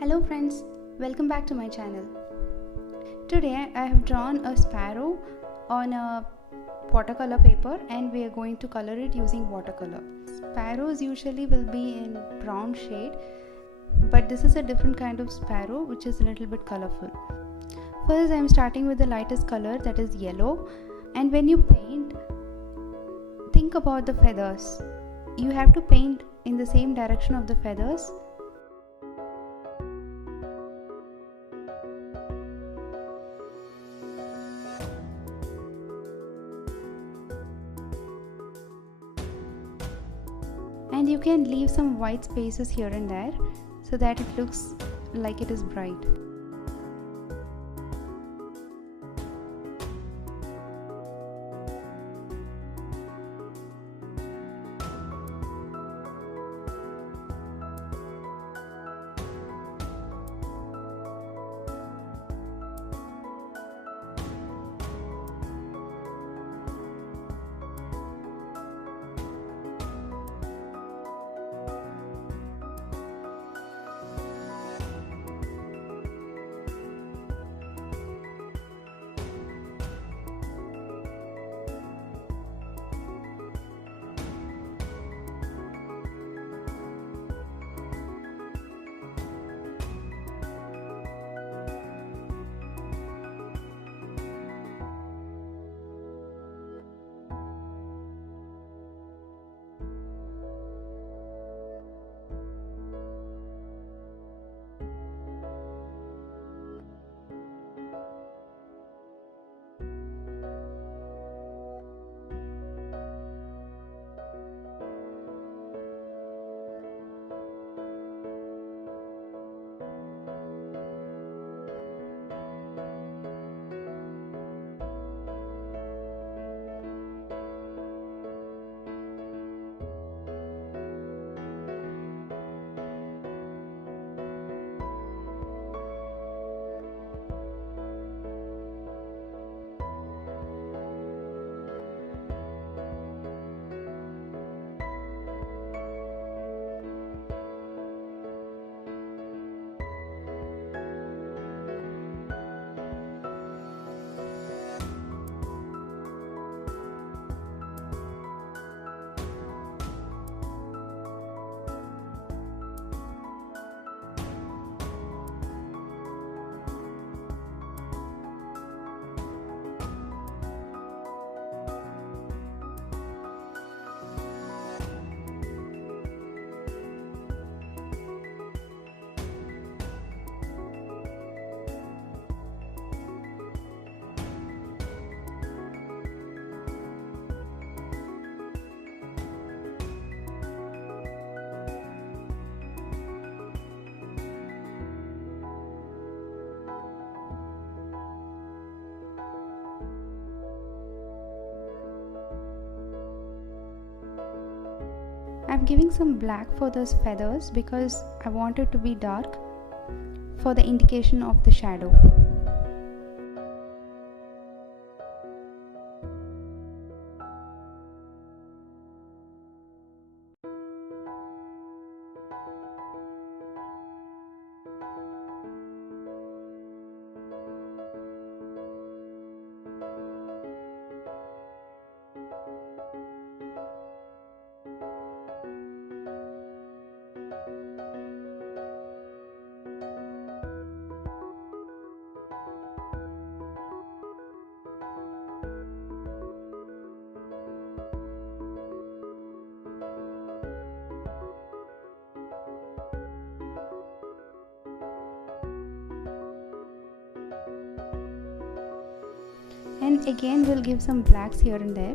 Hello friends, welcome back to my channel. Today I have drawn a sparrow on a watercolor paper and we are going to color it using watercolor. Sparrows usually will be in brown shade, but this is a different kind of sparrow which is a little bit colorful. First I am starting with the lightest color, that is yellow, and when you paint, think about the feathers. You have to paint in the same direction of the feathers. And you can leave some white spaces here and there so that it looks like it is bright. I'm giving some black for those feathers because I want it to be dark for the indication of the shadow. And again we'll give some blacks here and there.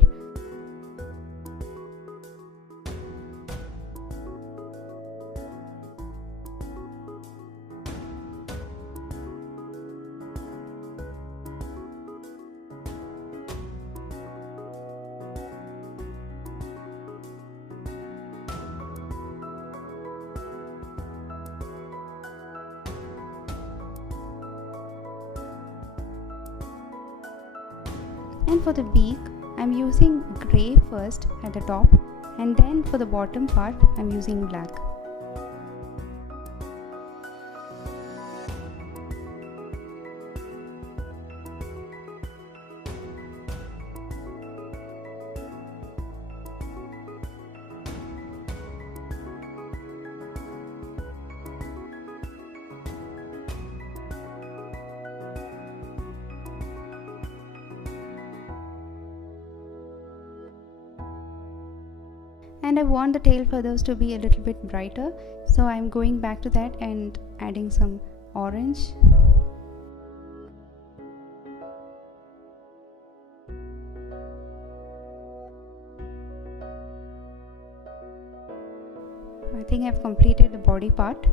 And for the beak, I'm using grey first at the top, and then for the bottom part I'm using black. and I want the tail feathers to be a little bit brighter, so I'm going back to that and adding some orange. I think I've completed the body part.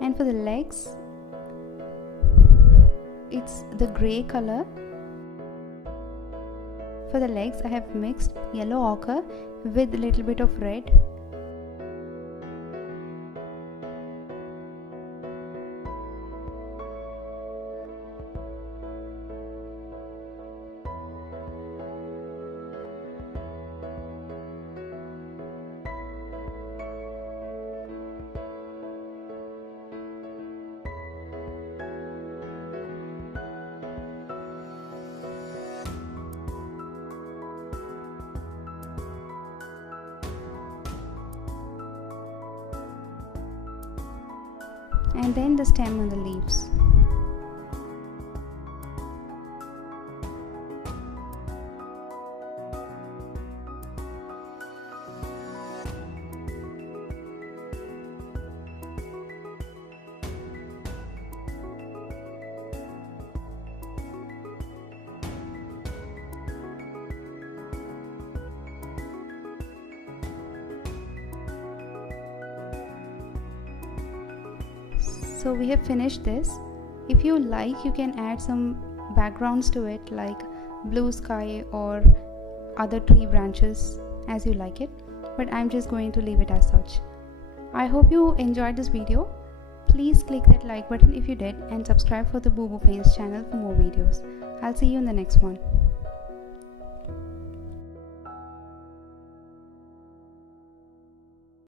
And for the legs, it's the gray color. For the legs, I have mixed yellow ochre with a little bit of red. And then the stem and the leaves. So we have finished this. If you like, you can add some backgrounds to it, like blue sky or other tree branches, as you like it, but I'm just going to leave it as such. I hope you enjoyed this video. Please click that like button if you did, and subscribe for the Boo Boo Paints channel for more videos. I'll see you in the next one.